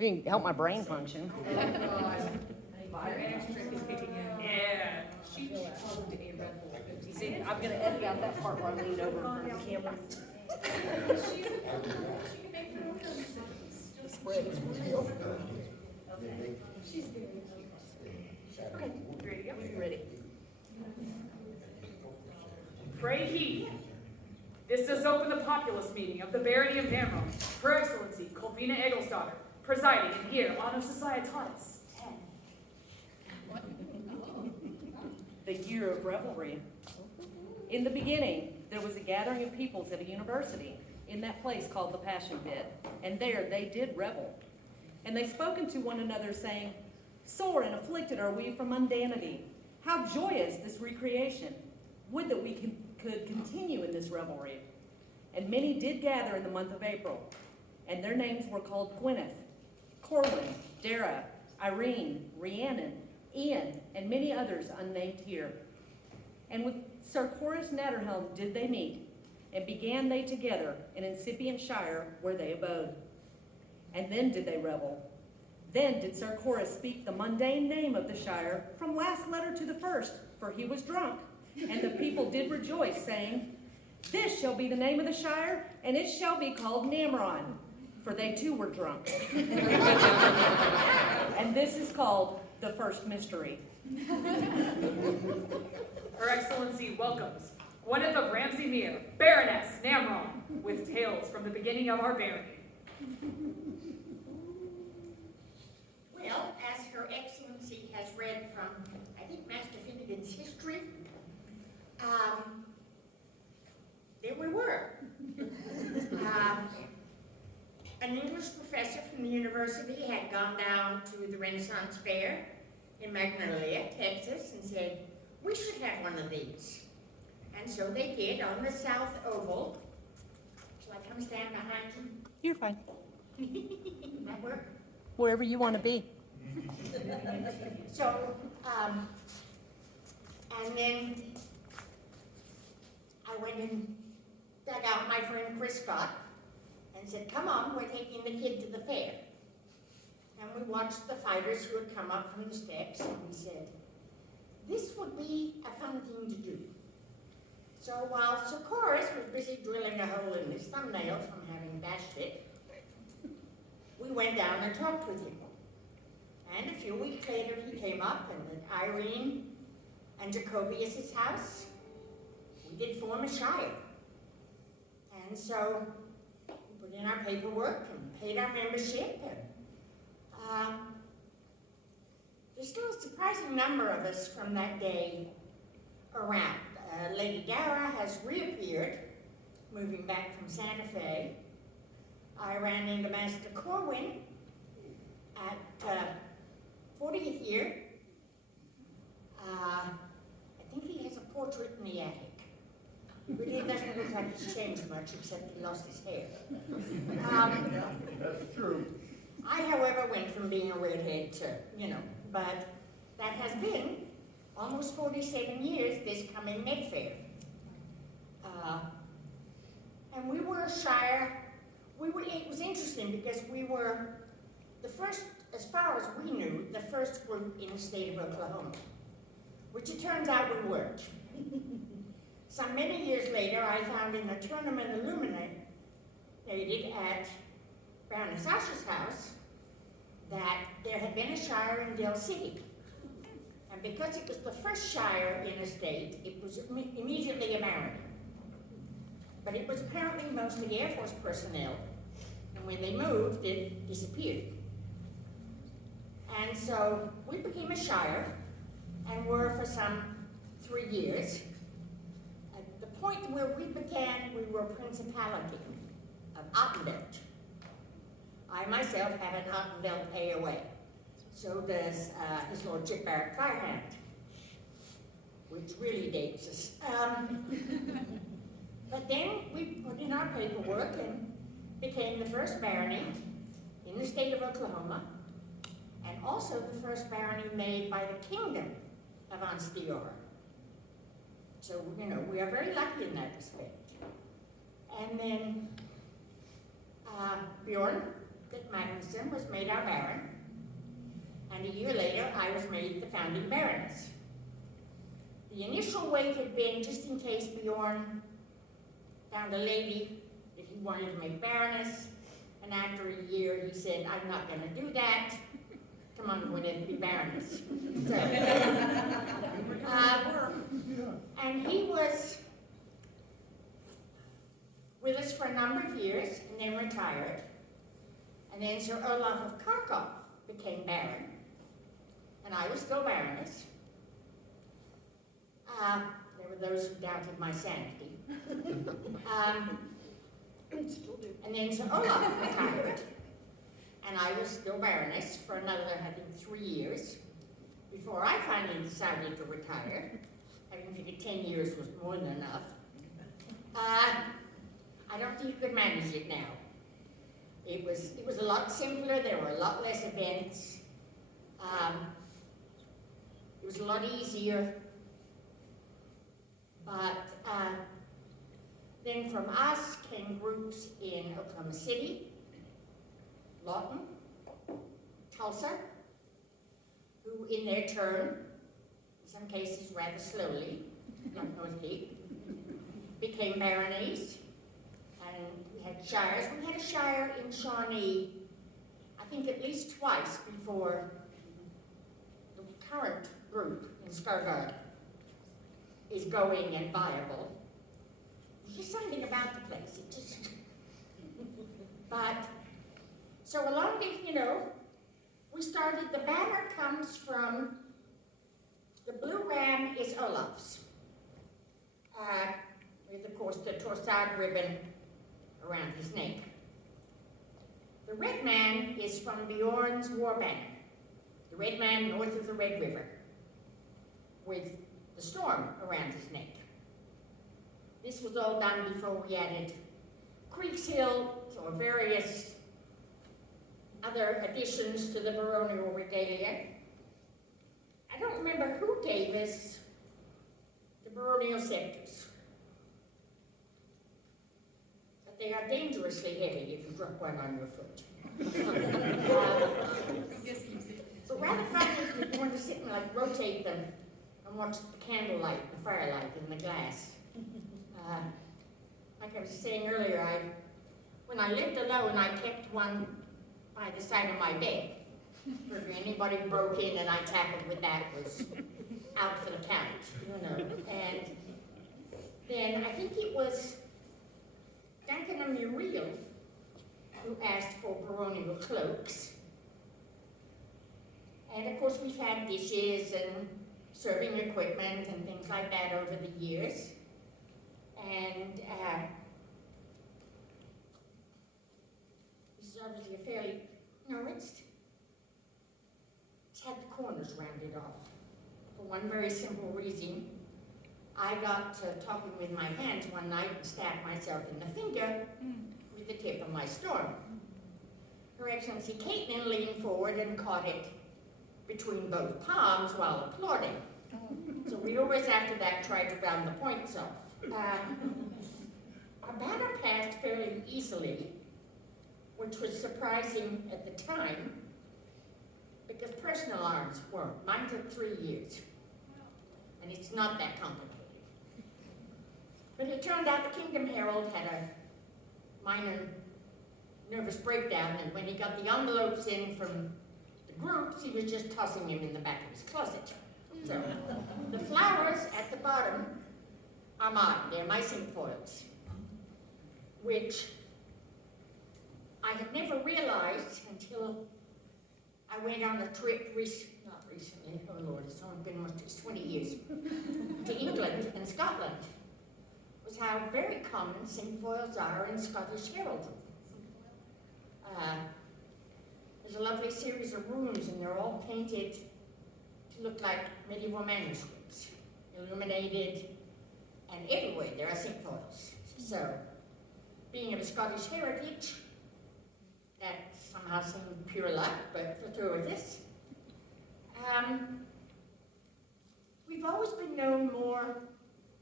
You can help my brain function. Yeah. See, I'm gonna edit out that part where I lean over in front of the camera. Spread is real. She's very cute. Okay, ready to go? Ready. Pray he. This does open the Populace Meeting of the Barony of Namron. Her Excellency, Colvina Egglesdottir, presiding, and here, on Societatis 10. The year of revelry. In the beginning, there was a gathering of peoples at a university in that place called the Passion Pit, and there they did revel. And they spoke unto one another, saying, Sore and afflicted are we from mundanity. How joyous this recreation! Would that we could continue in this revelry. And many did gather in the month of April, and their names were called Gwyneth, Corwin, Dara, Irene, Rhiannon, Ian, and many others unnamed here. And with Sir Corus Natterhelm did they meet, and began they together in incipient shire where they abode. And then did they revel. Then did Sir Corus speak the mundane name of the shire from last letter to the first, for he was drunk. And the people did rejoice, saying, This shall be the name of the shire, and it shall be called Namron, for they too were drunk. And this is called the first mystery. Her Excellency welcomes Gwyneth of Ramsey Mere, Baroness Namron, with tales from the beginning of our barony. Well, as Her Excellency has read from, I think, Master Finnegan's history, there we were. An English professor from the university had gone down to the Renaissance Fair in Magnolia, Texas, and said, we should have one of these. And so they did on the South Oval. Shall I come stand behind you? You're fine. Does that work? Wherever you want to be. So, and then I went and dug out my friend Chris Scott and said, come on, we're taking the kid to the fair. And we watched the fighters who had come up from the steps, and we said, this would be a fun thing to do. So while Sir Corus was busy drilling a hole in his thumbnail from having bashed it, we went down and talked with him. And a few weeks later, he came up, and at Irene and Jacobius's house, we did form a shire. And so we put in our paperwork and paid our membership. And there's still a surprising number of us from that day around. Lady Dara has reappeared, moving back from Santa Fe. I ran into Master Corwin at 40th year. I think he has a portrait in the attic. Really, it doesn't look like he's changed much, except he lost his hair. That's true. I, however, went from being a redhead to, but that has been almost 47 years this coming Med Fair. And we were a shire. It was interesting because we were the first, as far as we knew, the first group in the state of Oklahoma, which it turns out we weren't. Some many years later, I found in a tournament illuminated at Baroness Asher's house that there had been a shire in Dell City. And because it was the first shire in a state, it was immediately a barony. But it was apparently mostly Air Force personnel, and when they moved, it disappeared. And so we became a shire, and were for some 3 years. At the point where we began, we were a principality of Ottendelt. I myself have an Ottendelt AOA. So does His Lordship Barrett Firehand, which really dates us. But then we put in our paperwork and became the first barony in the state of Oklahoma, and also the first barony made by the Kingdom of Anstior. So, we are very lucky in that respect. And then Bjorn that Magnuson was made our Baron, and a year later I was made the founding Baroness. The initial wait had been just in case Bjorn found a lady that he wanted to make Baroness, and after a year he said, I'm not going to do that. Come on, Gwyneth, be Baroness. So, and he was with us for a number of years and then retired. And then Sir Olaf of Kharkov became Baron, and I was still Baroness. There were those who doubted my sanity. And then Sir Olaf retired, and I was still Baroness for another, I think, 3 years before I finally decided to retire. I didn't think 10 years was more than enough. I don't think you could manage it now. It was a lot simpler. There were a lot less events. It was a lot easier. But then from us came groups in Oklahoma City, Lawton, Tulsa, who in their turn, in some cases rather slowly, not North Cape, became baronies. And we had shires. We had a shire in Shawnee, I think at least twice before the current group in Skargard is going and viable. There's just something about the place. It just but so along the, we started, the banner comes from, the blue ram is Olaf's. With of course the torsade ribbon around his neck. The red man is from Bjorn's war banner. The red man north of the Red River, with the storm around his neck. This was all done before we added Creek's Hill or various other additions to the baronial regalia. I don't remember who gave us the baronial scepters, but they are dangerously heavy if you drop one on your foot. So rather fun if you want to sit and rotate them and watch the candlelight, the firelight in the glass. Like I was saying earlier, when I lived alone, I kept one by the side of my bed. If anybody broke in and I tackled with that, was out for the count, And then I think it was Duncan and Muriel who asked for baronial cloaks. And of course we've had dishes and serving equipment and things like that over the years. And this is obviously a fairly, it's had the corners rounded off. For one very simple reason. I got to talking with my hands one night and stabbed myself in the finger with the tip of my storm. Her Excellency Caitlin leaned forward and caught it between both palms while applauding. So we always after that tried to round the points off. Our banner passed fairly easily, which was surprising at the time, because personal arms weren't. Mine took 3 years, and it's not that complicated. But it turned out the Kingdom Herald had a minor nervous breakdown, and when he got the envelopes in from the groups, he was just tossing them in the back of his closet. So the flowers at the bottom are mine. They're my cinquefoils, which I had never realized until I went on a trip, not recently, oh Lord, it's only been almost 20 years, to England and Scotland, was how very common cinquefoils are in Scottish heraldry. There's a lovely series of rooms, and they're all painted to look like medieval manuscripts, illuminated, and everywhere there are cinquefoils. So, being of a Scottish heritage, that somehow seemed pure luck, but for two of us. We've always been known more,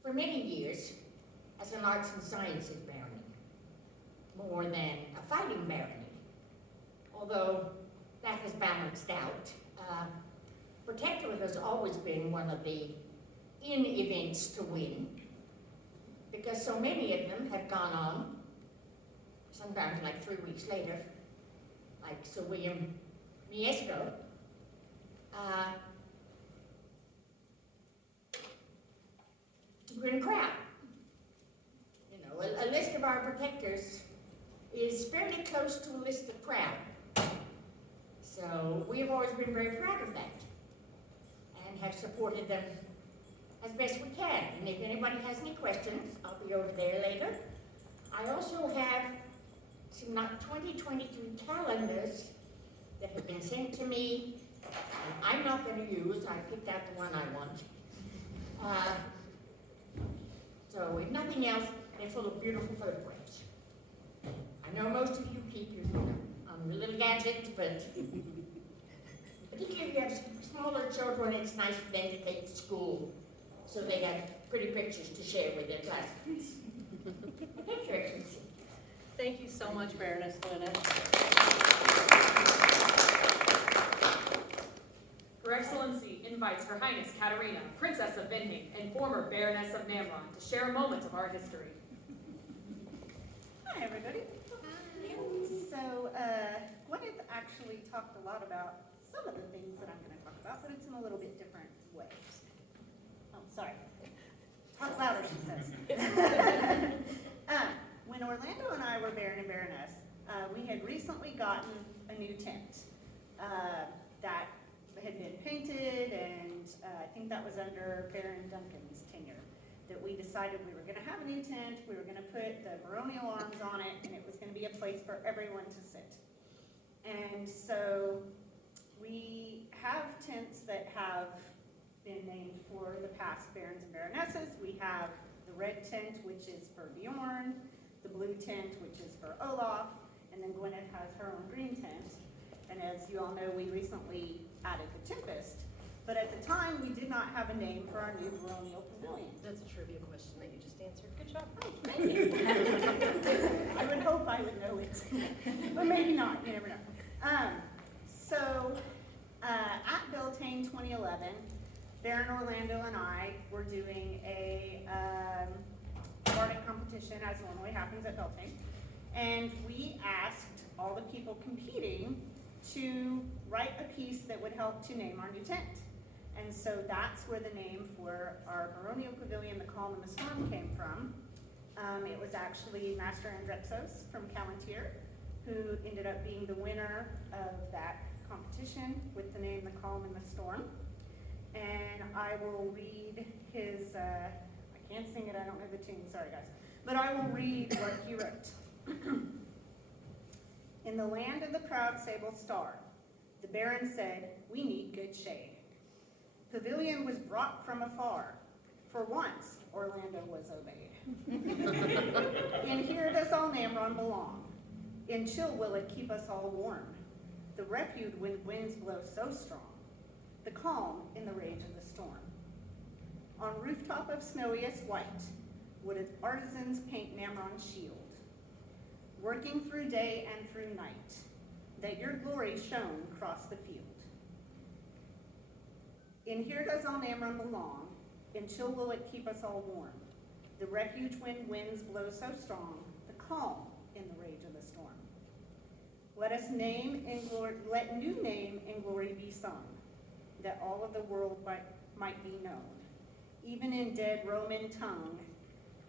for many years, as an arts and sciences barony, more than a fighting barony. although that has balanced out. Protectorate has always been one of the in events to win, because so many of them have gone on, sometimes like 3 weeks later, like Sir William Miesco. To win a crown. You know, a list of our protectors is fairly close to a list of crown. So we have always been very proud of that and have supported them as best we can. And if anybody has any questions, I'll be over there later. I also have some 2022 calendars that have been sent to me. I'm not going to use. I picked out the one I want. So if nothing else, they're full of beautiful photographs. I know most of you keep your, your little gadgets, but particularly if you have smaller children, it's nice for them to take to school so they have pretty pictures to share with their classmates. Thank you, Excellency. Thank you so much, Baroness Luna. Her Excellency invites Her Highness Katarina, Princess of Vinhing and former Baroness of Namron, to share a moment of our history. Hi, everybody. So, Gwyneth actually talked a lot about some of the things that I'm going to talk about, but it's in a little bit different way. Oh, sorry. Talk louder, she says. When Orlando and I were Baron and Baroness, we had recently gotten a new tent that had been painted, and I think that was under Baron Duncan's tenure, that we decided we were going to have a new tent, we were going to put the baronial arms on it, and it was going to be a place for everyone to sit. And so we have tents that have been named for the past barons and baronesses. We have the red tent, which is for Bjorn, the blue tent, which is for Olaf, and then Gwyneth has her own green tent. And as you all know, we recently added the Tempest, but at the time we did not have a name for our new baronial pavilion. That's a trivia question that you just answered. Good job. Oh, thank you. I would hope I would know it, but maybe not, you never know. So at Beltane 2011, Baron Orlando and I were doing a bardic competition, as normally happens at Beltane, and we asked all the people competing to write a piece that would help to name our new tent. And so that's where the name for our baronial pavilion, the Calm and the Storm, came from. It was actually Master Andrexos from Callantyre, who ended up being the winner of that competition with the name The Calm and the Storm. And I will read his, I can't sing it, I don't know the tune, sorry guys. But I will read what he wrote. In the land of the proud sable star, the Baron said, we need good shade. Pavilion was brought from afar. For once, Orlando was obeyed. In here does all Namron belong. In chill will it keep us all warm. The refuge when winds blow so strong. The calm in the rage of the storm. On rooftop of snowiest white, would artisans paint Namron's shield. Working through day and through night, that your glory shone across the field. In here does all Namron belong, in chill will it keep us all warm. The refuge when winds blow so strong, the calm in the rage of the storm. Let us name in glory, let new name in glory be sung, that all of the world might be known. Even in dead Roman tongue,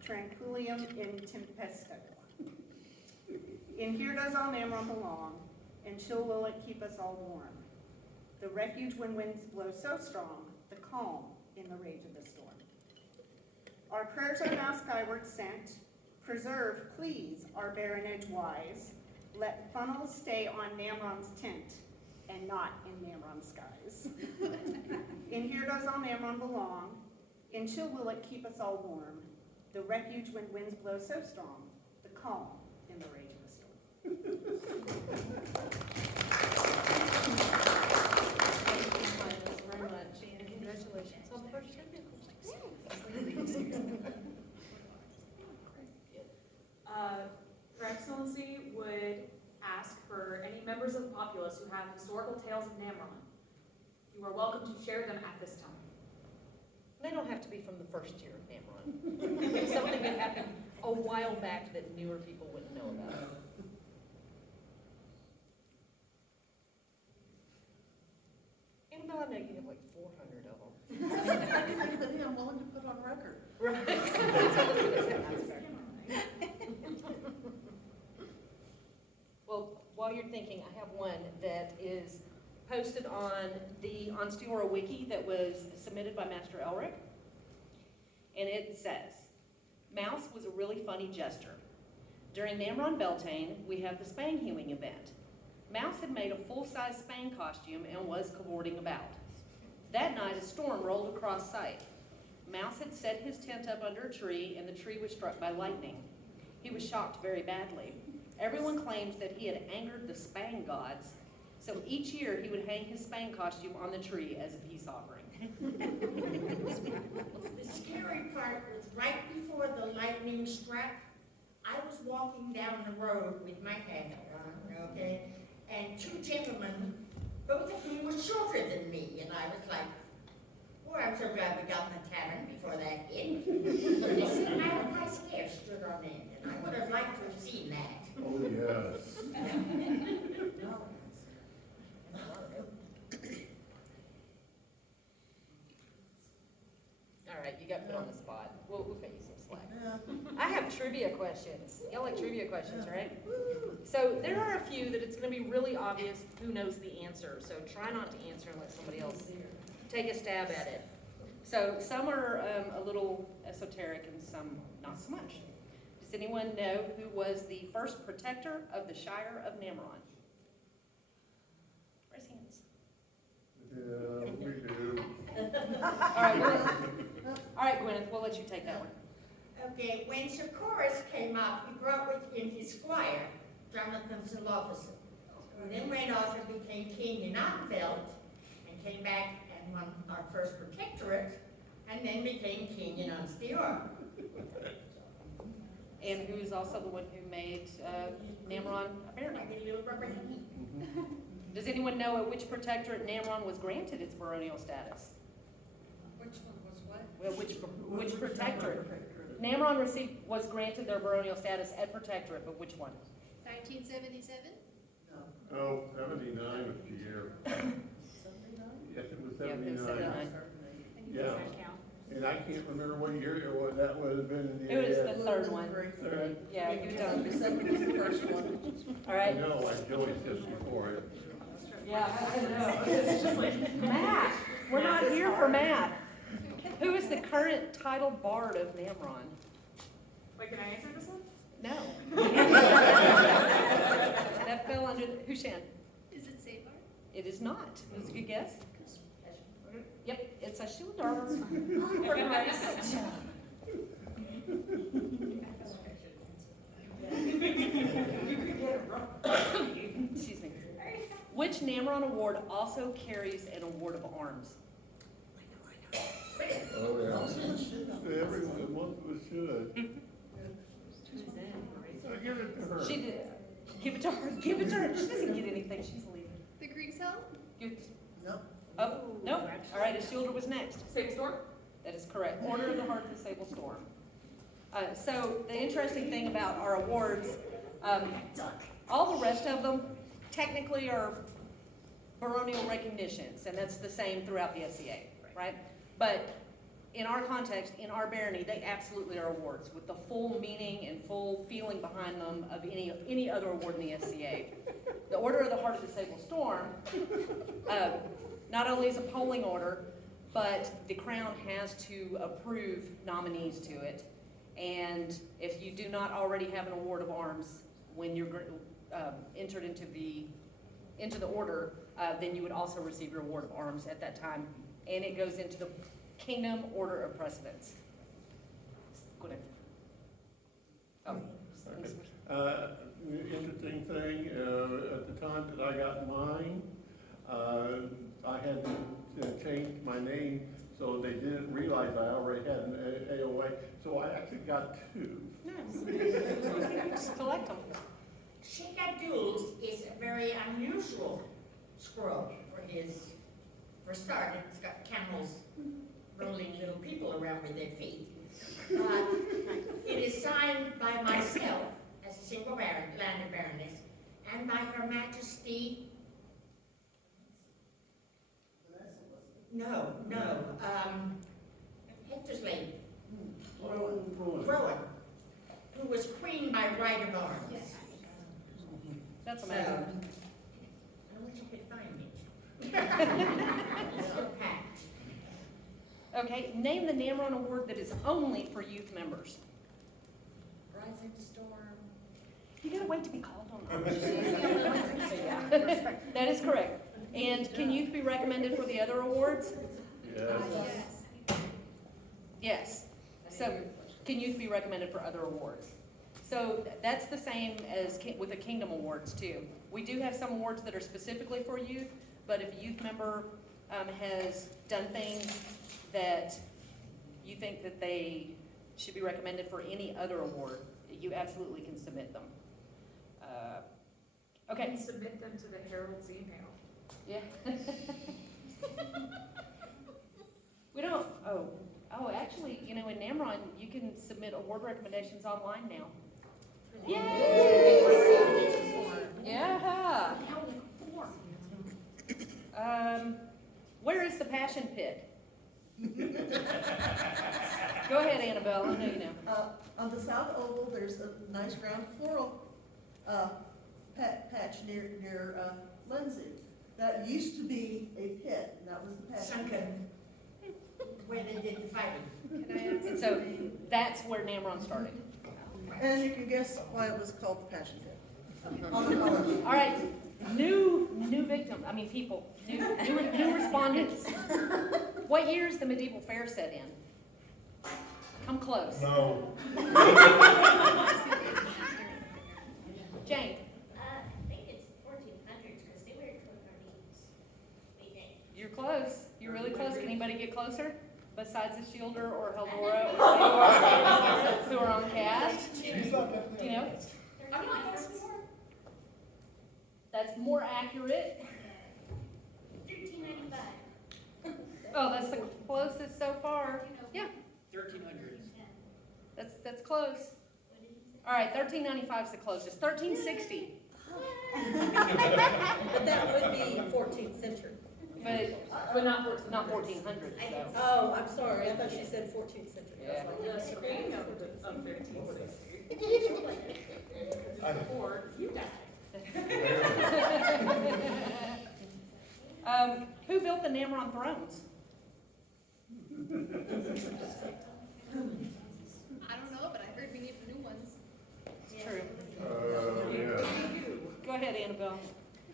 tranquillium in tempesto. In here does all Namron belong, and chill will it keep us all warm. The refuge when winds blow so strong, the calm in the rage of the storm. Our prayers are now skyward sent. Preserve, please, our baronage wise. Let funnels stay on Namron's tent, and not in Namron's skies. In here does all Namron belong, in chill will it keep us all warm. The refuge when winds blow so strong, the calm in the rage of the storm. Thank you very much, and congratulations on the first Her Excellency would ask for any members of the have historical tales of Namron. You are welcome to share them at this time. They don't have to be from the first year of Namron. Something that happened a while back that newer people wouldn't know about. Even though I know you have like 400 of them. Anything I'm willing to put on record. Right. Well, while you're thinking, I have one that is posted on the Steora Wiki that was submitted by Master Elric. And it says, Mouse was a really funny jester. During Namron Beltane, we have the Spang hewing event. Mouse had made a full-size Spang costume and was cavorting about. That night, a storm rolled across sight. Mouse had set his tent up under a tree, and the tree was struck by lightning. He was shocked very badly. Everyone claims that he had angered the Spang gods, so each year he would hang his Spang costume on the tree as a peace offering. The scary part was right before the lightning struck. I was walking down the road with my hat on, okay, and two gentlemen, both of whom were shorter than me, and I was like, "Boy, I'm so glad we got in the tavern before that hit." They said Malachi's hair stood on end, and I would have liked to have seen that. Oh, yes. All right, you got put on the spot. We'll cut you some slack. I have trivia questions. Y'all like trivia questions, right? So there are a few that it's going to be really obvious who knows the answer. So try not to answer and let somebody else take a stab at it. So some are a little esoteric and some not so much. Does anyone know who was the first protector of the Shire of Namron? Raise hands. Yeah, we do. All right, Gwyneth, we'll let you take that one. Okay, when Sir Chorus came up, he brought with him his squire, Jonathan Solofison, who then went off and became king in Ottenfeld, and came back and won our first protectorate, and then became king in Unsteora. And who is also the one who made Namron a barony. Like a little rubber ducky. Does anyone know at which protectorate Namron was granted its baronial status? Which one was what? Well, which protectorate? Namron was granted their baronial status at protectorate, but which one? 1977? Oh, 79 was the year. Yes, it was Yeah, it was 79. Yeah. Does that count? And I can't remember what year it was, that would have been. It was the third one. Third. Yeah, you done. December was the first one. All I right. know, I joined just before it. Yeah, I know. It's just like math. We're not here for math. Who is the current titled bard of Namron? Wait, can I answer this one? No. That fell under, Hushan. Is it Sabar? It is not. That's a good guess. Yep, it's a shooter. For Christ. Excuse me. Which Namron award also carries an award of arms? Oh, yeah. Everyone, most of us should. Give it to her. She did. Give it to her. Give it to her. She doesn't get anything. She's leaving. The Greeks help? No. Oh, no. All right, a shielder was next. Sable Storm? That is correct. Order of the Heart of the Sable Storm. So the interesting thing about our awards, all the rest of them technically are baronial recognitions, and that's the same throughout the SCA, right? But in our context, in our barony, they absolutely are awards with the full meaning and full feeling behind them of any other award in the SCA. The Order of the Heart of the Sable Storm not only is a polling order, but the Crown has to approve nominees to it. And if you do not already have an award of arms when you're entered into the order, then you would also receive your award of arms at that time. And it goes into the Kingdom Order of Precedence. Go ahead. Oh. Interesting thing, at the time that I got mine, I had to change my name, so they didn't realize I already had an AOA, so I actually got two. Nice. Just collect them. Shigadules is a very unusual squirrel for start, it's got camels rolling little people around with their feet. It is signed by myself as a single baron, landed baroness, and by Her Majesty. No, Hector's lady, Rowan, who was queen by right of arms. Yes. That's So, amazing. I wish I could find it. It's still packed. Okay, name the Namron Award that is only for youth members. Rising Storm. You gotta wait to be called on that. That is correct. And can youth be recommended for the other awards? Yes. Yes. Yes. So, can youth be recommended for other awards? So that's the same as with the Kingdom Awards too. We do have some awards that are specifically for youth, but if a youth member has done things that you think that they should be recommended for any other award, you absolutely can submit them. You Okay. can submit them to the Herald's email. Yeah. We don't, actually, in Namron, you can submit award recommendations online now. Yay! Yeah. Where is the Passion Pit? Go ahead, Annabelle, I know you know. On the south oval, there's a nice ground floral, patch near Lindsay. That used to be a pit, and that was the passion pit. Sunken, where they did the fighting. And so that's where Namron started. And you can guess why it was called the passion pit. On the color. All right, new people, new respondents. What year is the medieval fair set in? Come close. No. Jane, I think it's 1400s because they wear coat guardines. They think. you're close. You're really close. Can anybody get closer? Besides the Shielder or Heldora or Sayor, who are on cast? You know, I'm not guessing more. that's more accurate. 1395. Oh, that's the closest so far. Yeah, 1300s. that's close. All right, 1395 is the closest. 1360, But that would be 14th century. but not 1400. So. Oh, I'm sorry, I thought she said 14th century. Yeah. The spring of 1360. Before you died. Who built the Namron thrones? I don't know, but I heard we need new ones. It's true. Yeah. Go ahead, Annabelle.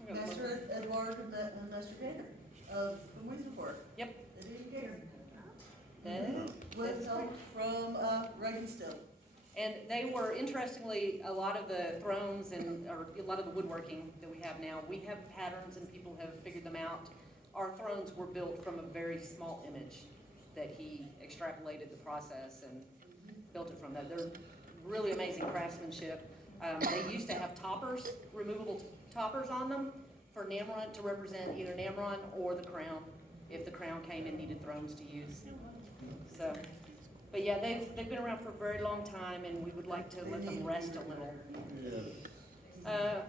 Master Edward and Master Gaynor of the Weaselford. Yep. They didn't care. That- With help from Regenstill. And they were, interestingly, a lot of the thrones or a lot of the woodworking that we have now, we have patterns and people have figured them out. Our thrones were built from a very small image that he extrapolated the process and built it from that. They're really amazing craftsmanship. They used to have toppers, removable toppers on them for Namron to represent either Namron or the crown, if the crown came and needed thrones to use. So, but yeah, they've been around for a very long time, and we would like to let them rest a little. Yeah.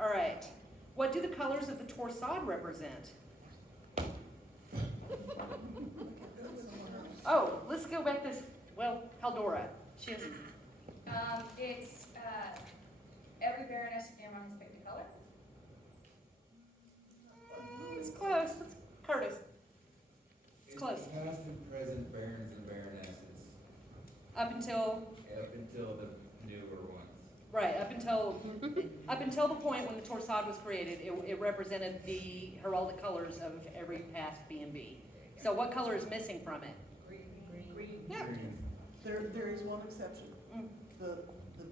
All right. What do the colors of the torsade represent? Oh, let's go back this, Heldora. She has, It's every Baroness of Namron has picked a color. it's close. It's Curtis. It's close. The past and present barons and baronesses, Up until, up until the newer ones. right, up until the point when the torsade was created, it represented the heraldic colors of every past B&B. So what color is missing from it? Green. Yeah. There is one exception. Mm. The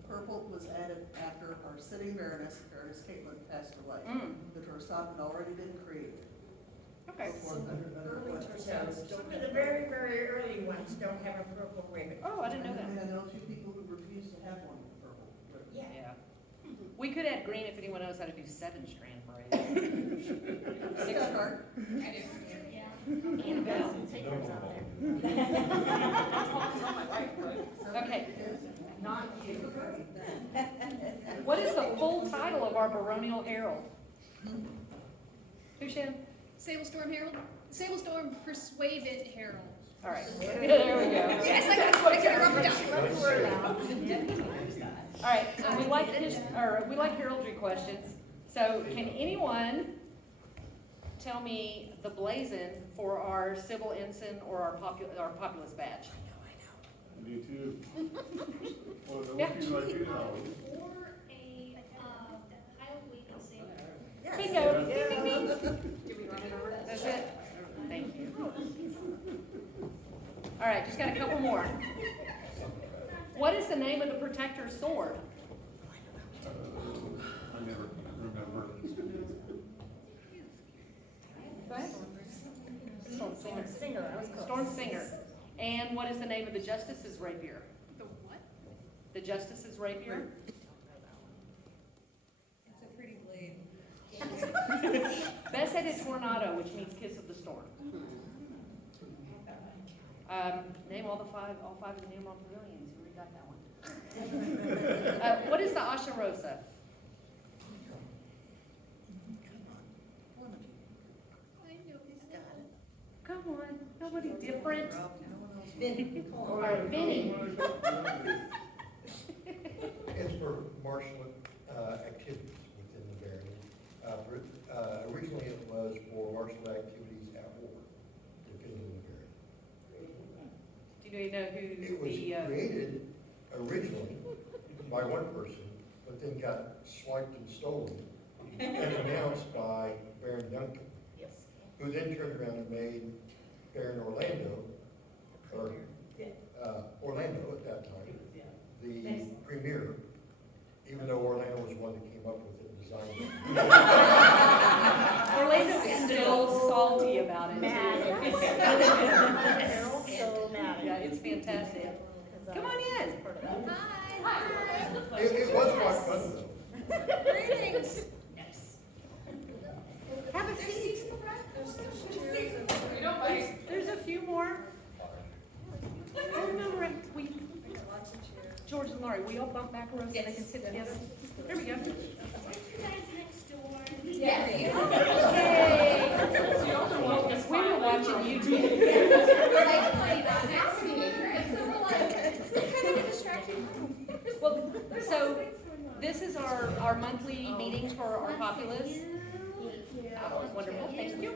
purple was added after our sitting Baroness Caitlin passed away. Mm. The torsade had already been created. Okay. Before under Early what? torsades, some of the very, very early ones don't have a purple ribbon. Oh, I didn't know that. And I know a few people who refuse to have one with purple. ribbon. Yeah. Yeah. We could add green if anyone knows how to do 7-strand braids. card. I do. And Beth, take yours out there. Tell my wife, but Okay, not you. what is the full title of our baronial herald? Who, Shan? Sable Storm Herald? Sable Storm Persuaded Herald. All right, there we go. Yes, I can rough it down. All right, and we like heraldry questions. So can anyone tell me the blazon for our civil ensign or our populace badge? Me too. Well, Yeah. don't you like it? No. Or a, Ohio waving saber. Bingo. Ding, ding, ding. Do we run it over? That's it. Thank you. All right, just got a couple more. What is the name of the protector's sword? I never remember. Go ahead. Singer, I was close. Storm Singer. And what is the name of the justice's rapier? The what? The justice's rapier? It's a pretty blade. Beth said it's Tornado, which means kiss of the storm. Name all five of the Namron pavilions. You already got that one. What is the Asha Rosa? I know this guy. Come on, nobody different. Vinny, come All on. right, Vinny. It's for martial activities within the barony. Originally, it was for martial activities at war, defending the barony. Do you know It who was the, created originally by one person, but then got swiped and stolen and announced by Baron Duncan, who then turned around and made Baron Orlando, or Orlando at that time, the premier, even though Orlando was one that came up with it and designed it. Orlando is still salty about it. So mad. Yeah, it's fantastic. Come on in. Hi. It was quite fun though. Greetings. Have a There's seat. seats in the front. There's chairs and. You don't like. There's a few more. I remember it. George and Laurie, we all bump back rows so they can sit together. There we go. Weren't you guys next door? Yes. Yay! We were watching YouTube. Well, so this is our monthly meeting for our populace. Wonderful, thank you.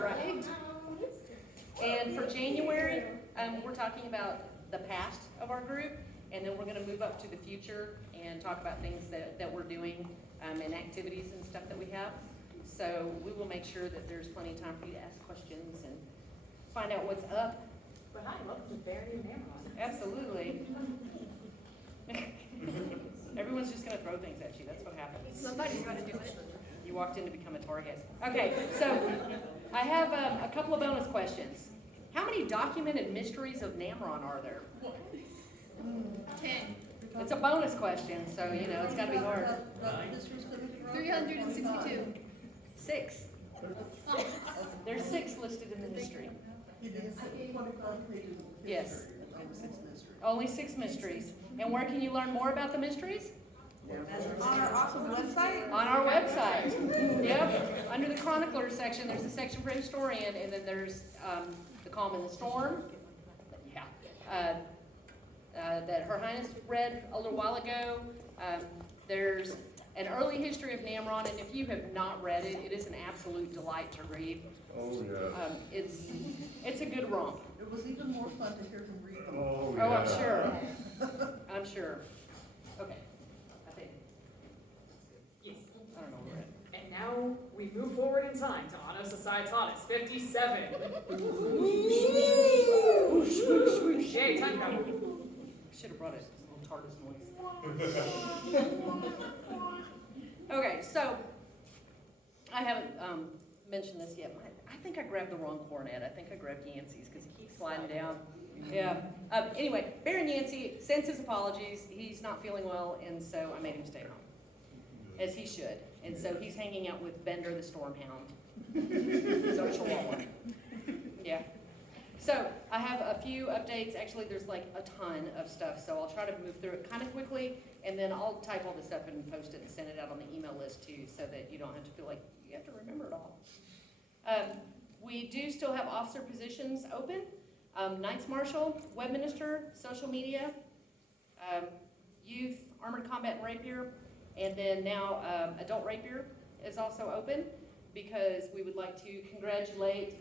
Right. And for January, we're talking about the past of our group, and then we're gonna move up to the future and talk about things that we're doing, and activities and stuff that we have. So we will make sure that there's plenty of time for you to ask questions and find out what's up. But hi, welcome to Barony of Namron. Absolutely. Everyone's just gonna throw things at you, that's what happens. Somebody's gotta do it. You walked in to become a target. Okay, so I have a couple of bonus questions. How many documented mysteries of Namron are there? 10. It's a bonus question, so you know, it's gotta be hard. 362. 6. Oh. There's 6 listed in the history. It is 25 pages of Yes. history, and only 6 mysteries. Only 6 mysteries. And where can you learn more about the mysteries? On our awesome website? On our website. Yep. Under the chronicler section, there's a section for historian, and then there's the calm and the storm. Yeah. That Her Highness read a little while ago. There's an early history of Namron, and if you have not read it, it is an absolute delight to read. Oh, yeah. It's a good romp. It was even more fun to hear him read them. Oh, Oh, yeah. I'm sure. I'm sure. Okay. I think, Yes. I don't know where we're at. And now we move forward in time to Anno Societatis 57. Yay, time travel. Should have brought a little TARDIS noise. Okay, so I haven't mentioned this yet. I think I grabbed the wrong cornet. I think I grabbed Yancey's because he keeps sliding down. Yeah. Anyway, Baron Yancey sends his apologies. He's not feeling well, and so I made him stay home, as he should. And so he's hanging out with Bender the Stormhound. So Chihuahua. Yeah. So I have a few updates. Actually, there's like a ton of stuff, so I'll try to move through it kind of quickly, and then I'll type all this up and post it and send it out on the email list too, so that you don't have to feel like you have to remember it all. We do still have officer positions open. Knights Marshal, Web Minister, Social Media, Youth, Armored Combat and Rapier, and then now Adult Rapier is also open, because we would like to congratulate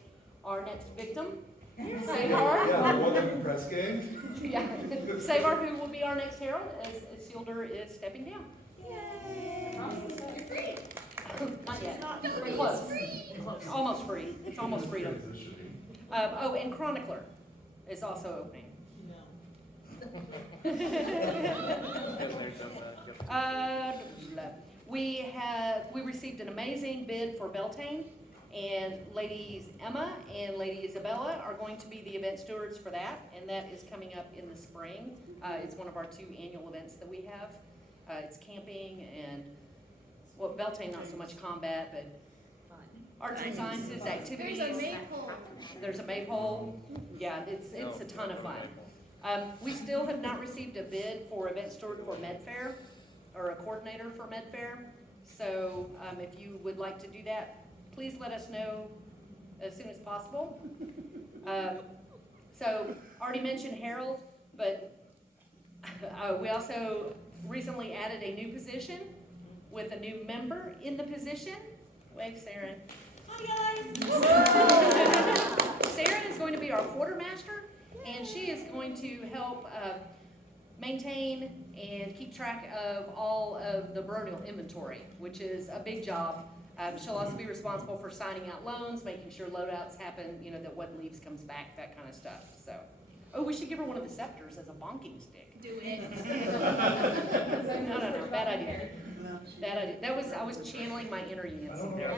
our next victim, Savar. Yeah, I won the press game. Yeah, Savar, who will be our next herald, as Sealder is stepping down. Yay! You're free. Not yet. Not No, free. Close. it's free. Close. Almost free. It's almost freedom. Oh, and Chronicler is also opening. We received an amazing bid for Beltane, and ladies Emma and lady Isabella are going to be the event stewards for that, and that is coming up in the spring. It's one of our 2 annual events that we have. It's camping and, well, Beltane not so much combat, but arts and sciences, activities. There's a maypole. There's a maypole. Yeah, it's a ton of fun. We still have not received a bid for event steward for MedFair, or a coordinator for MedFair. So if you would like to do that, please let us know as soon as possible. So already mentioned Harold, but we also recently added a new position with a new member in the position. Wave, Saren. Hi, guys! Saren is going to be our quartermaster, and she is going to help maintain and keep track of all of the baronial inventory, which is a big job. She'll also be responsible for signing out loans, making sure loadouts happen, you know, that what leaves comes back, that kind of stuff. So, oh, we should give her one of the scepters as a bonking stick. Do it. No, bad idea. Bad idea. I was channeling my inner Yancy there.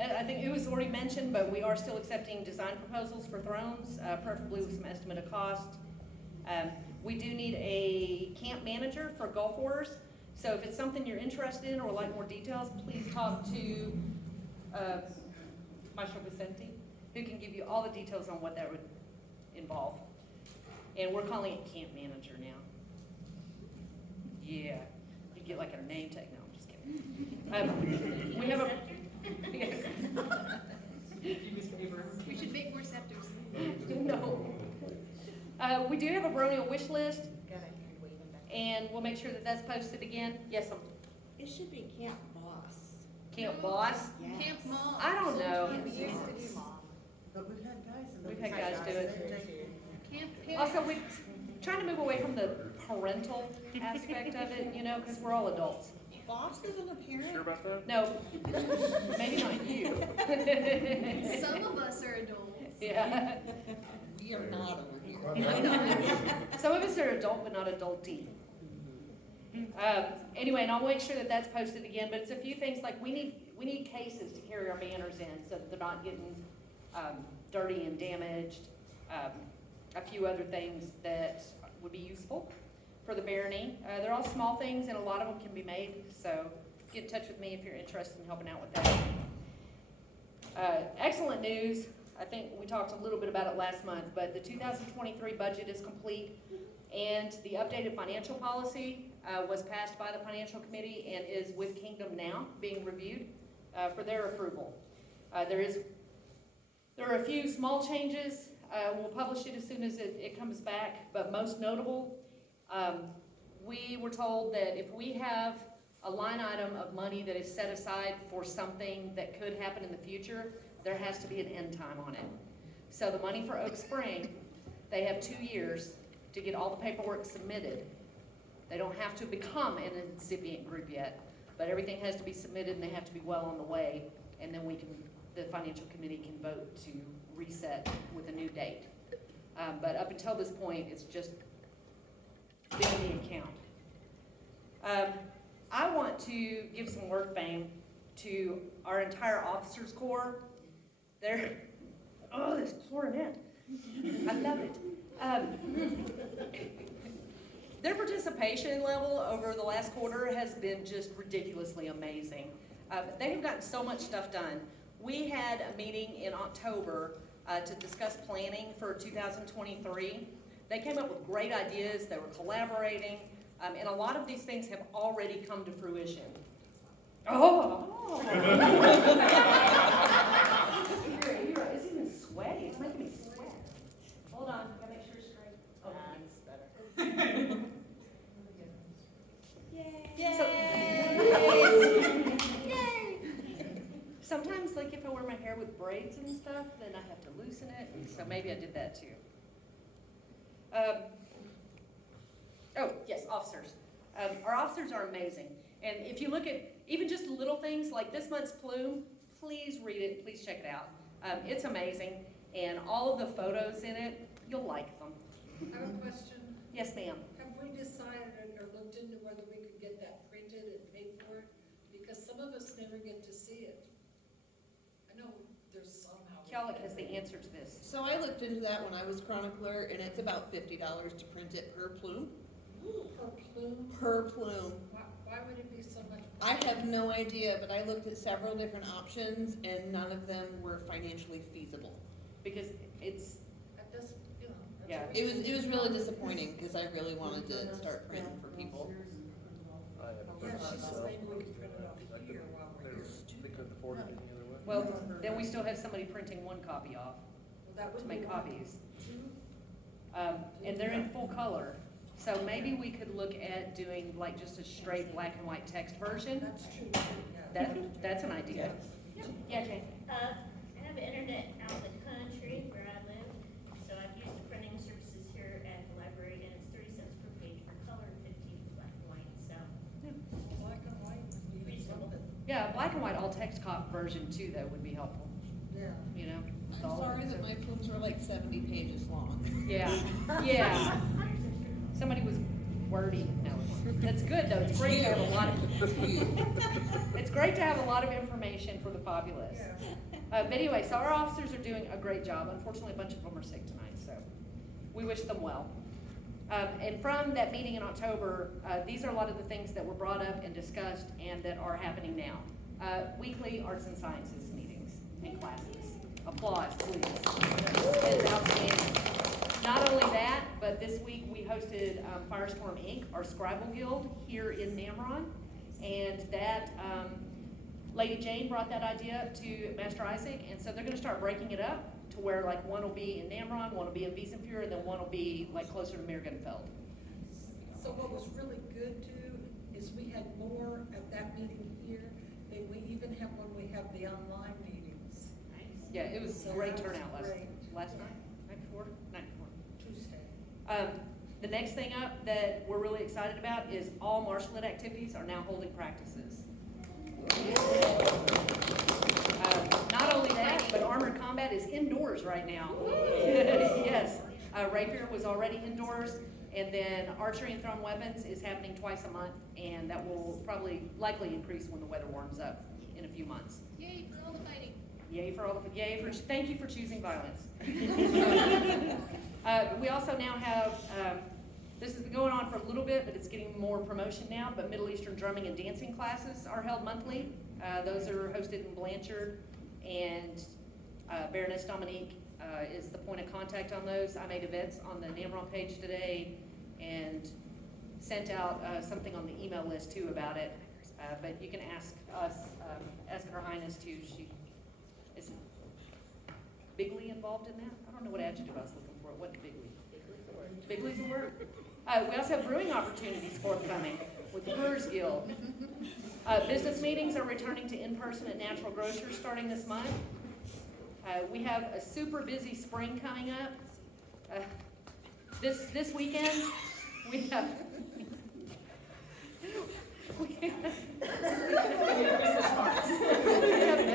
I think it was already mentioned, but we are still accepting design proposals for thrones, preferably with some estimate of cost. We do need a camp manager for Gulf Wars, so if it's something you're interested in or would like more details, please talk to Maestro Vicente, who can give you all the details on what that would involve. And we're calling it camp manager now. Yeah, you get like a name tag. No, I'm just kidding. We have a. Yes. We should make more scepters. No. We do have a baronial wish list, and we'll make sure that that's posted again. Yes, It should be Camp Boss. Camp Boss. Yes. Camp Mom. I don't know. We used to do Mom. But we've had guys in the. We've had guys do it. Camp. Also, we're trying to move away from the parental aspect of it, you know, because we're all adults. Boss isn't a parent? Sure about that? No, maybe not you. Some of us are adults. Yeah. We are not over here. Some of us are adult, but not adulty. Anyway, and I'll make sure that that's posted again, but it's a few things like we need cases to carry our banners in so that they're not getting dirty and damaged. A few other things that would be useful for the barony. They're all small things, and a lot of them can be made, so get in touch with me if you're interested in helping out with that. Excellent news. I think we talked a little bit about it last month, but the 2023 budget is complete, and the updated financial policy was passed by the Financial Committee and is with Kingdom now, being reviewed for their approval. There are a few small changes. We'll publish it as soon as it comes back, but most notable, we were told that if we have a line item of money that is set aside for something that could happen in the future, there has to be an end time on it. So the money for Oak Spring, they have 2 years to get all the paperwork submitted. They don't have to become an incipient group yet, but everything has to be submitted and they have to be well on the way, and then the Financial Committee can vote to reset with a new date. But up until this point, it's just been the account. I want to give some word fame to our entire officers corps. This clarinet, I love it. their participation level over the last quarter has been just ridiculously amazing. They have gotten so much stuff done. We had a meeting in October to discuss planning for 2023. They came up with great ideas, they were collaborating, and a lot of these things have already come to fruition. Oh! You're right. It's even sweaty, it's making me sweat. Hold on, I gotta make sure it's straight. Oh, that's better. Yay! Sometimes, like if I wear my hair with braids and stuff, then I have to loosen it, and so maybe I did that too. Oh, yes, officers. Our officers are amazing. And if you look at even just little things like this month's plume, please read it, please check it out. It's amazing, and all of the photos in it, you'll like them. I have a question. Yes, ma'am. Have we decided or looked into whether we could get that printed and paid for it? Because some of us never get to see it. I know there's somehow. Kellogg has the answer to this. So I looked into that when I was chronicler, and it's about $50 to print it per plume. Per plume? Per plume. Why would it be so much? I have no idea, but I looked at several different options, and none of them were financially feasible. Because it's, That does, you know. that's Yeah. a reason. It was really disappointing, because I really wanted to start printing for people. Yeah, she says maybe we can print it off here while we're here. They couldn't afford it any other way. well, then we still have somebody printing one copy off Well, that to would make be copies. two. And they're in full color. So maybe we could look at doing like just a straight black and white text version. That's true, yeah. That's an idea. Yeah, Jane. I have internet out in the country where I live, so I've used the printing services here at the library, and it's 30 cents per page for color and 15 for black and white, so Black and white would be reasonable. something. Yeah, black and white all text cop version too, though, would be helpful, Yeah. you know? with I'm all of sorry it. that my plumes were like 70 pages long. Yeah, yeah. Somebody was wordy. No, that's good though. It's great to have a lot of, it's great to have a lot of information for the populace. But anyway, so our officers are doing a great job. Unfortunately, a bunch of them are sick tonight, so we wish them well. And from that meeting in October, these are a lot of the things that were brought up and discussed and that are happening now. Weekly arts and sciences meetings and classes. Applause, please. It's outstanding. Not only that, but this week we hosted Firestorm Inc., our Scribble Guild here in Namron. And that, Lady Jane brought that idea up to Master Isaac, and so they're gonna start breaking it up to where like one will be in Namron, one will be in Wiesenfeuer, and then one will be like closer to Mirgenfeld. So what was really good too, is we had more at that meeting here than we even have when we have the online meetings. Yeah, it was So a great that was turnout great. last night, night before. Tuesday. The next thing up that we're really excited about is all martial lit activities are now holding practices. Not only that, but armored combat is indoors right now. Yes, rapier was already indoors, and then archery and thrown weapons is happening twice a month, and that will likely increase when the weather warms up in a few months. Yay for all the fighting. Thank you for choosing violence. We also now have, this has been going on for a little bit, but it's getting more promotion now, but Middle Eastern drumming and dancing classes are held monthly. Those are hosted in Blanchard, and Baroness Dominique is the point of contact on those. I made events on the Namron page today and sent out something on the email list too about it, but you can ask us, ask Her Highness too. Is Bigly involved in that? I don't know what adjective I was looking for. It wasn't Bigly. Bigly's a word. We also have brewing opportunities forthcoming with the Brewers Guild. Business meetings are returning to in-person at Natural Grocers starting this month. We have a super busy spring coming up. This weekend, we have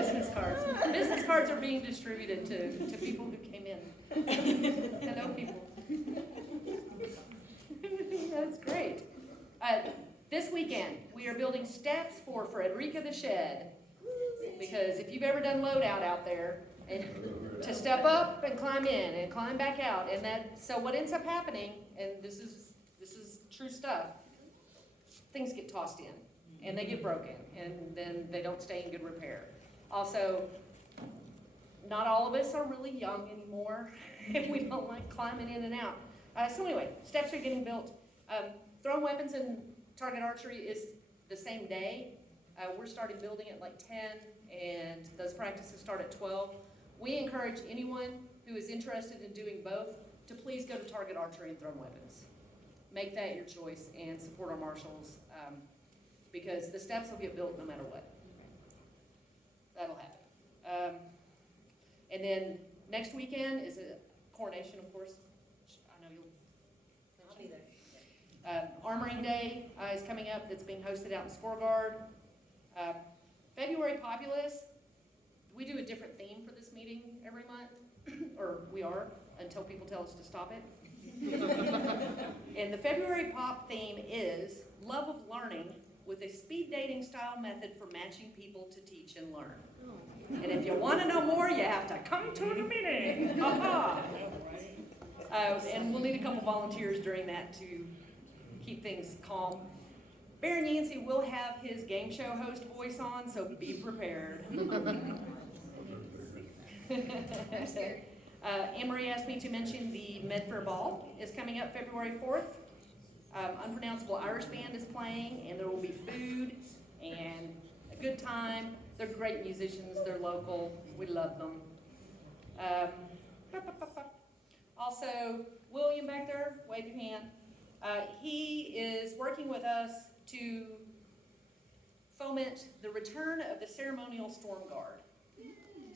business cards. Business cards are being distributed to people who came in. Hello, people. That's great. This weekend, we are building steps for Frederica the Shed. Because if you've ever done loadout out there, and to step up and climb in and climb back out, and so what ends up happening, and this is true stuff, things get tossed in, and they get broken, and then they don't stay in good repair. Also, not all of us are really young anymore, and we don't like climbing in and out. So anyway, steps are getting built. Thrown weapons and target archery is the same day. We're starting building at like 10, and those practices start at 12. We encourage anyone who is interested in doing both to please go to target archery and thrown weapons. Make that your choice and support our marshals, because the steps will get built no matter what. That'll happen. And then next weekend is a coronation, of course. I know you'll. I'll be there. Armoring Day is coming up. That's being hosted out in Scoregard. February Populace. We do a different theme for this meeting every month, or we are, until people tell us to stop it. And the February Pop theme is Love of Learning with a speed dating style method for matching people to teach and learn. And if you want to know more, you have to come to the meeting. And we'll need a couple volunteers during that to keep things calm. Baron Yancey will have his game show host voice on, so be prepared. Anne-Marie asked me to mention the Medford Ball is coming up February 4th. Unpronounceable Irish Band is playing, and there will be food and a good time. They're great musicians, they're local, we love them. Also, William back there, wave your hand. He is working with us to foment the return of the ceremonial storm guard.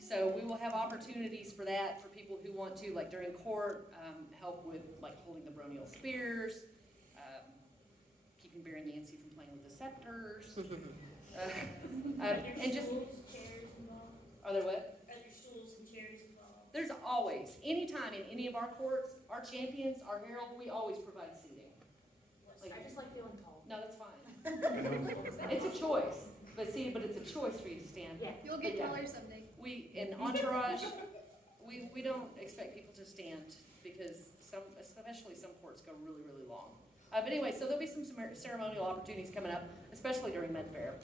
So we will have opportunities for that for people who want to, like during court, help with like holding the baronial spears, keeping Baron Yancey from playing with the scepters. And just, Chairs involved? are there what? Are there stools and chairs involved? There's always, anytime in any of our courts, our champions, our herald, we always provide seating. I just like feeling tall. No, that's fine. It's a choice, but it's a choice for you to stand. Yeah. You'll get taller someday. We, in Entourage, we don't expect people to stand because especially some courts go really, really long. But anyway, so there'll be some ceremonial opportunities coming up, especially during Med Fair.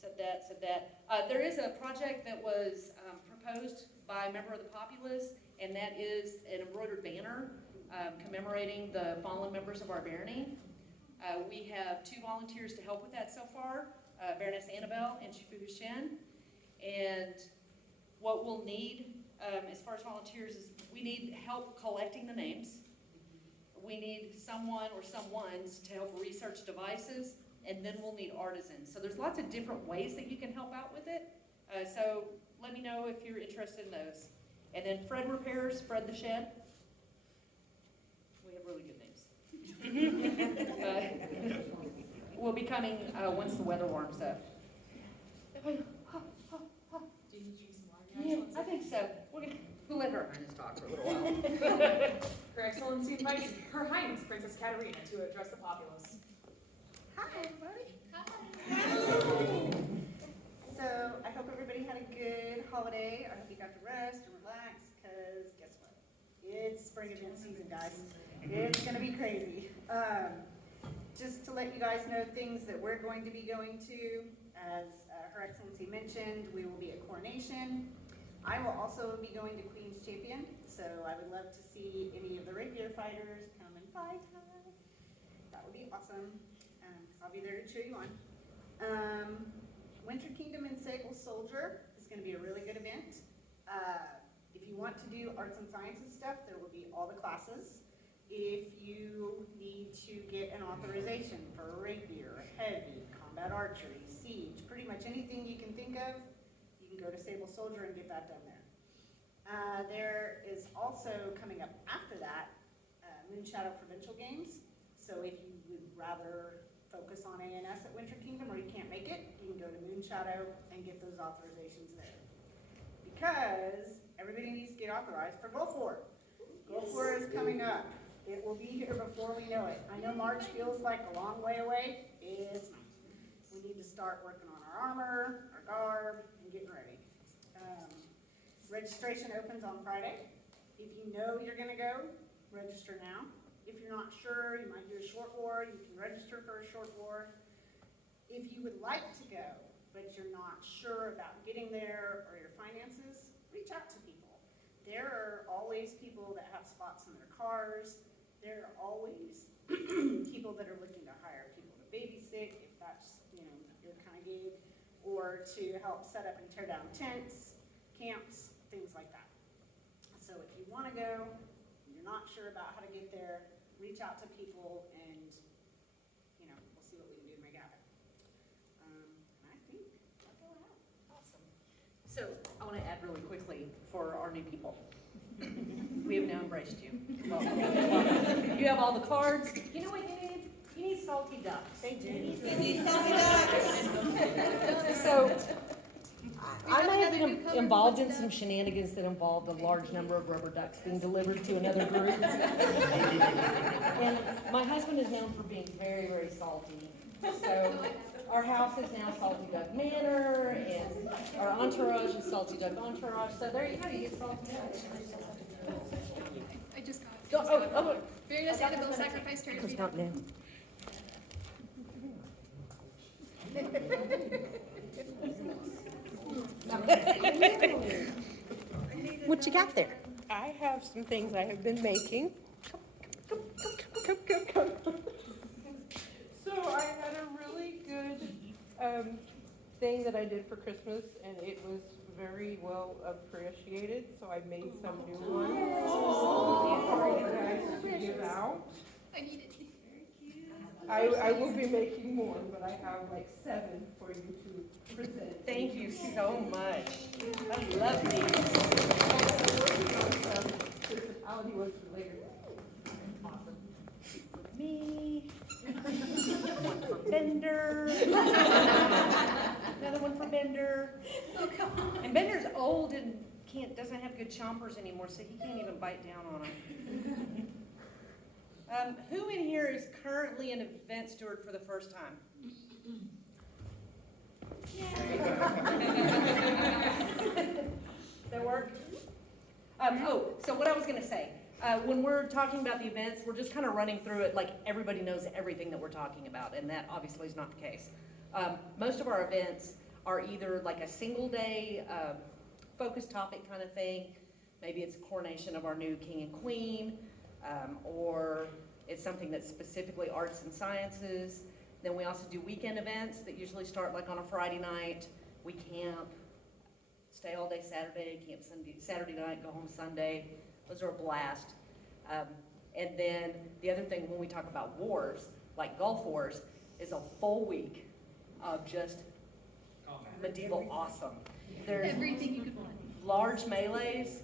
Said that. There is a project that was proposed by a member of the Populace, and that is an embroidered banner commemorating the fallen members of our barony. We have 2 volunteers to help with that so far, Baroness Annabelle and Shifu Shen. And what we'll need as far as volunteers is we need help collecting the names. We need someone or someones to help research devices, and then we'll need artisans. So there's lots of different ways that you can help out with it. So let me know if you're interested in those. And then Fred Repairs, Fred the Shed. We have really good names. Will be coming once the weather warms up. Do you need to use some water? Yeah, I think so. We'll let her Highness talk for a little while. Her Excellency invites Her Highness Princess Katerina to address the populace. Hi, everybody. Hi. So I hope everybody had a good holiday. I hope you got to rest and relax, because guess what? It's spring event season, guys. It's gonna be crazy. Just to let you guys know things that we're going to be going to, as Her Excellency mentioned, we will be at Coronation. I will also be going to Queen's Champion, so I would love to see any of the rapier fighters come and fight us. That would be awesome. I'll be there to cheer you on. Winter Kingdom and Sable Soldier is going to be a really good event. If you want to do arts and sciences stuff, there will be all the classes. If you need to get an authorization for rapier, heavy, combat archery, siege, pretty much anything you can think of, you can go to Sable Soldier and get that done there. There is also coming up after that, Moonshadow Provincial Games. So if you would rather focus on ANS at Winter Kingdom or you can't make it, you can go to Moonshadow and get those authorizations there. Because everybody needs to get authorized for Gulf War. Gulf War is coming up. It will be here before we know it. I know March feels like a long way away. It's not. We need to start working on our armor, our garb, and getting ready. Registration opens on Friday. If you know you're gonna go, register now. if you're not sure, you might do a short war, you can register for a short war. If you would like to go, but you're not sure about getting there or your finances, reach out to people. There are always people that have spots in their cars. There are always people that are looking to hire people to babysit, if that's, you know, your kind of gig, or to help set up and tear down tents, camps, things like that. So if you want to go, you're not sure about how to get there, reach out to people and, you know, we'll see what we can do to make it happen. I think that's all I have. Awesome. So I want to add really quickly for our new people. We have now embraced you. Welcome. Welcome. You have all the cards. You know what you need? You need salty ducks. They do. They need salty ducks. So I may have been involved in some shenanigans that involved a large number of rubber ducks being delivered to another group. And my husband is known for being very, very salty. So our house is now Salty Duck Manor, and our entourage is Salty Duck Entourage. So there you go, you get salty ducks. I just got it. Go, oh. Very nice animal sacrifice turkey. It's not new. What you got there? I have some things I have been making. So I had a really good thing that I did for Christmas, and it was very well appreciated, so I made some new ones for you guys to give out. I need it. I will be making more, but I have like 7 for you to present. Thank you so much. I love these. Municipality ones for later. Awesome. For me. One for Bender. Another one for Bender. Oh, come on. And Bender's old and doesn't have good chompers anymore, so he can't even bite down on them. Who in here is currently an event steward for the first time? That worked? So what I was gonna say, when we're talking about the events, we're just kind of running through it like everybody knows everything that we're talking about, and that obviously is not the case. Most of our events are either like a single day focus topic kind of thing. Maybe it's a coronation of our new king and queen, or it's something that's specifically arts and sciences. Then we also do weekend events that usually start like on a Friday night. We camp, stay all day Saturday, camp Saturday night, go home Sunday. Those are a blast. And then the other thing when we talk about wars, like Gulf Wars, is a full week of just medieval awesome. There's Everything you could want. large melees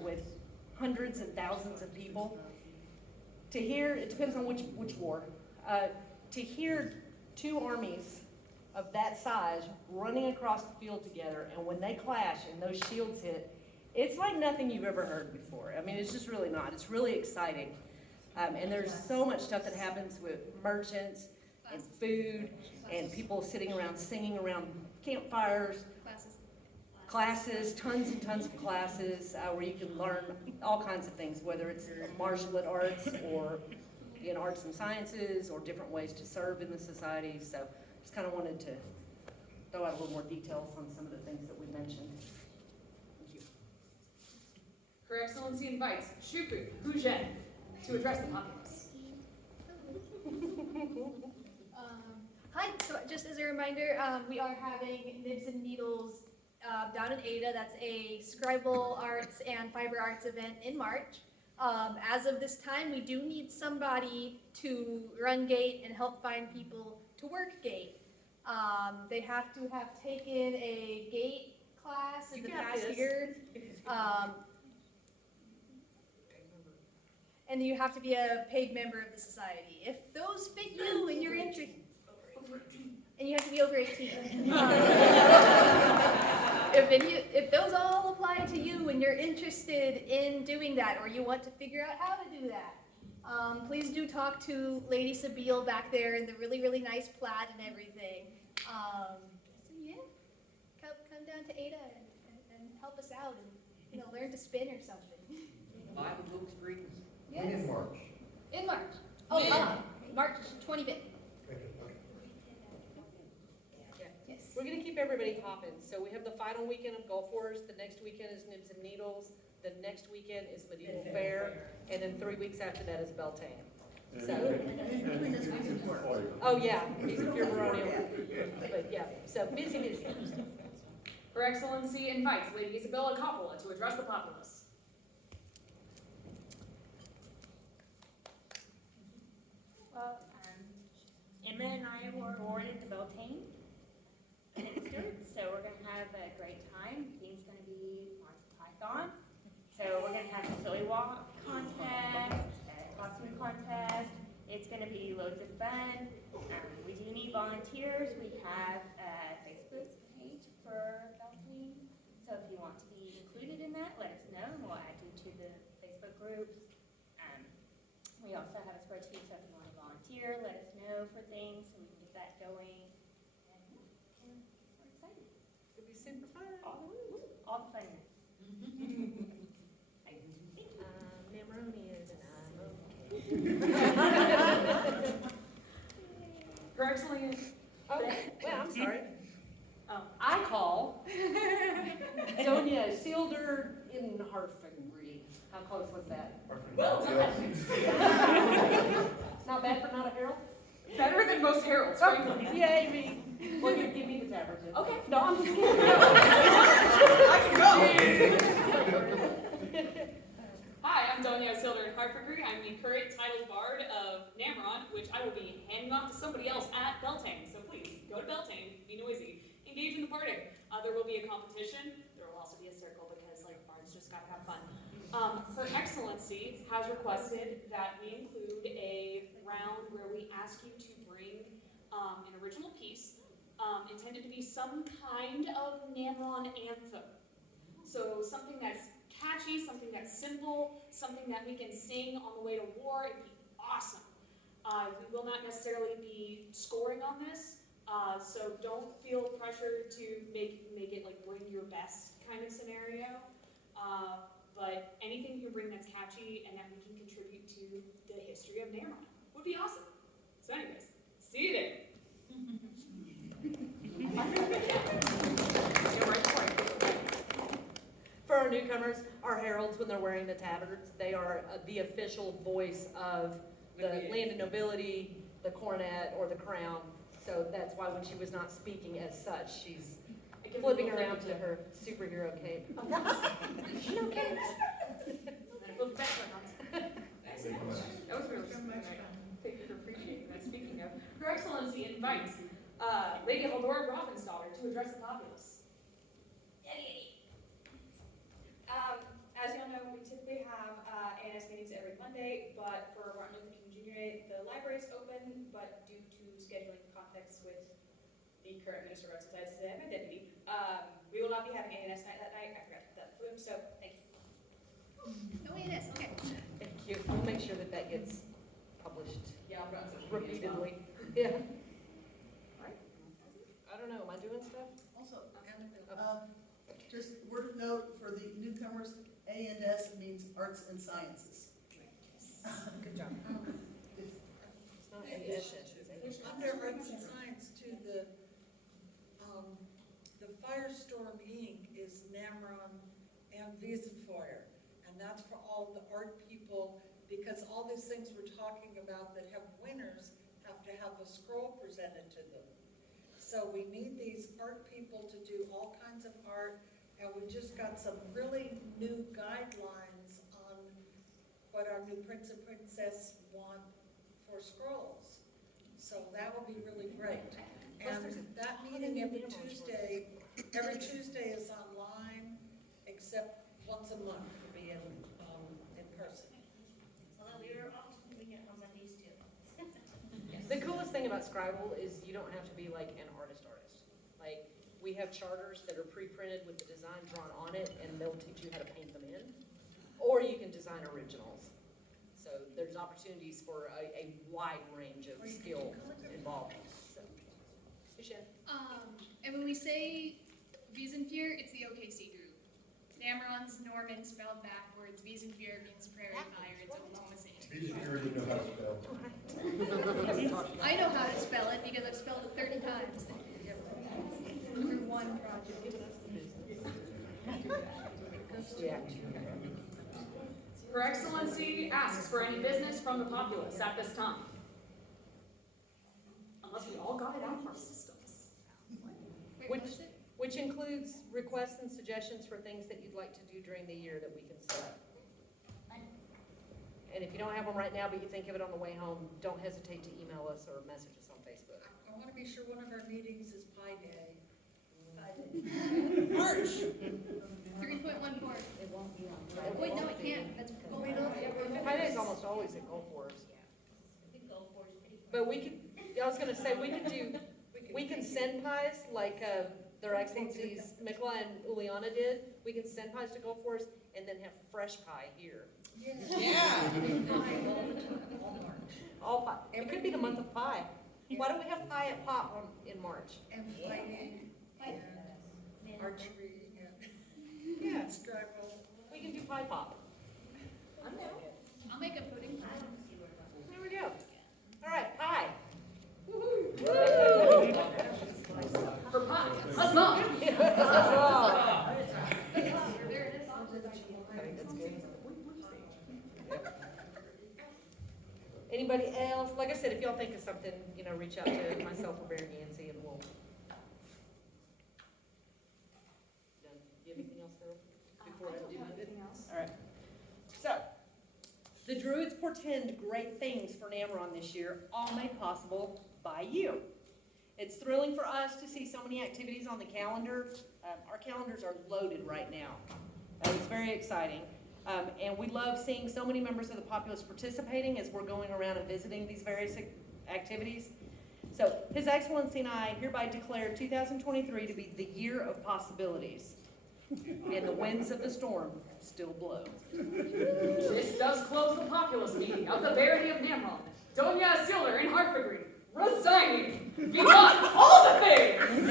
with hundreds and thousands of people. To hear, it depends on which war, to hear 2 armies of that size running across the field together, and when they clash and those shields hit, it's like nothing you've ever heard before. I mean, it's just really not. It's really exciting. And there's so much stuff that happens with merchants and food and people sitting around singing around campfires. Classes, tons and tons of classes where you can learn all kinds of things, whether it's martial arts or in arts and sciences or different ways to serve in the society. So just kind of wanted to throw out a little more details on some of the things that we mentioned. Thank you. Her Excellency invites Shufu Huzhen to address the populace. Hi, so just as a reminder, we are having Nibs and Needles down in Ada. That's a scribal arts and fiber arts event in March. As of this time, we do need somebody to run gate and help find people to work gate. They have to have taken a gate class in the past year. And you have to be a paid member of the society. If those fit you and you're interested, and you have to be over 18. If those all apply to you and you're interested in doing that, or you want to figure out how to do that, please do talk to Lady Sabine back there in the really, really nice plaid and everything. So yeah, come down to Ada and help us out and learn to spin or something. When in March? In March. Oh, March 25th. Yes. We're gonna keep everybody hopping, so we have the final weekend of Gulf Wars, the next weekend is Nibs and Needles, the next weekend is Medieval Fair, and then 3 weeks after that is Beltane. So, oh yeah, he's a pure baronial, but yeah, so busy. Her Excellency invites Lady Isabella Coppola to address the populace. Well, Emma and I were awarded the Beltane Steward, so we're gonna have a great time. The theme's gonna be Monty Python. So we're gonna have a silly walk contest, a costume contest. It's gonna be loads of fun. We do need volunteers. We have a Facebook page for Beltane. So if you want to be included in that, let us know and we'll add you to the Facebook group. We also have a spreadsheet, so if you want to volunteer, let us know for things so we can get that going. And we're excited. It'll be super fun. All the funness. Namronian and I'm okay. Her Excellency. Oh, well, I'm sorry. Oh. I call Donia Silder in Harfenry. How close was that? Well done. Not bad for not a herald? Better than most heralds, frankly. Yeah, you mean, well, you give me the averages. Okay. No, I'm just kidding. Hi, I'm Donia Silder in Hartford. I'm the current titled Bard of Namron, which I will be handing off to somebody else at Beltane. So please, go to Beltane, be noisy, engage in the barding. There will be a competition. There will also be a circle because, like, bards just gotta have fun. Her Excellency has requested that we include a round where we ask you to bring an original piece intended to be some kind of Namron anthem. So something that's catchy, something that's simple, something that we can sing on the way to war. It'd be awesome. We will not necessarily be scoring on this, so don't feel pressure to make it like bring your best kind of scenario. But anything you bring that's catchy and that we can contribute to the history of Namron would be awesome. So anyways, see you there. For our newcomers, our heralds, when they're wearing the tabards, they are the official voice of the landed nobility, the coronet, or the crown. So that's why when she was not speaking as such, she's flipping around to her superhero cape. Oh, no capes. That was really fun. Thank you for appreciating that. Speaking of, Her Excellency invites Lady Haldora Grafenstaller to address the populace. As you all know, we typically have ANS meetings every Monday, but for Martin Luther King Jr. Day, the library is open, but due to scheduling conflicts with the current Minister of Art Society, today I'm a deputy, we will not be having ANS night that night. I forgot to put that to him, so thank you. Oh, it is, okay. Thank you. We'll make sure that that gets published Yeah, I'll run social media as well. repeatedly. Yeah. I don't know, am I doing stuff? Also, just word of note for the newcomers, A&S means arts and sciences. Good job. It's not ASS, it's Under arts and science too, the Firestorm Inc. is Namron and Wiesenfeuer. And that's for all the art people, because all these things we're talking about that have winners have to have a scroll presented to them. So we need these art people to do all kinds of art, and we just got some really new guidelines on what our new Prince and Princess want for scrolls. So that will be really great. And that meeting every Tuesday is online, except once a month to be in person. Although we are often convenient on Mondays too. The coolest thing about Scribble is you don't have to be like an artist. Like, we have charters that are pre-printed with the design drawn on it, and they'll teach you how to paint them in. Or you can design originals. So there's opportunities for a wide range of skill involved. So, Michelle. And when we say Wiesenfeuer, it's the OKC group. Namron's Norman spelled backwards. Wiesenfeuer means prairie fire. It's Oklahoma City. Be sure you know how to spell. I know how to spell it because I've spelled it 30 times. Through one project. Yeah. Her Excellency asks for any business from the populace at this time. Unless we all got it out of our systems. Wait, Which- what was it? Which includes requests and suggestions for things that you'd like to do during the year that we can set up. And if you don't have them right now, but you think of it on the way home, don't hesitate to email us or message us on Facebook. I want to be sure one of our meetings is Pi Day. March. 3.14. It won't be on. Wait, no, it can't. That's. Oh, wait, no. Pi Day is almost always at Gulf Wars. But we could, I was gonna say, we can send pies like, their excellencies Mikla and Uliana did. We can send pies to Gulf Wars and then have fresh pie here. Yeah. All pie. It could be the month of pie. Why don't we have pie at Pop in March? And fighting and archery and Yeah. Scrabble. We can do pie pop. I'll make a pudding. There we go. All right, pie. For pie, huzzah! There it is. That's good. Anybody else? Like I said, if y'all think of something, reach out to myself or Baron Yancey and we'll. Done. Do you have anything else, Phil? Before I do it? All right. So, the Druids portend great things for Namron this year, all made possible by you. It's thrilling for us to see so many activities on the calendar. Our calendars are loaded right now. It's very exciting. And we love seeing so many members of the populace participating as we're going around and visiting these various activities. So, His Excellency and I hereby declare 2023 to be the year of possibilities. And the winds of the storm still blow. This does close the populace meeting of the Barony of Namron. Doña Silver in Harfagri, resigning. We got all the things!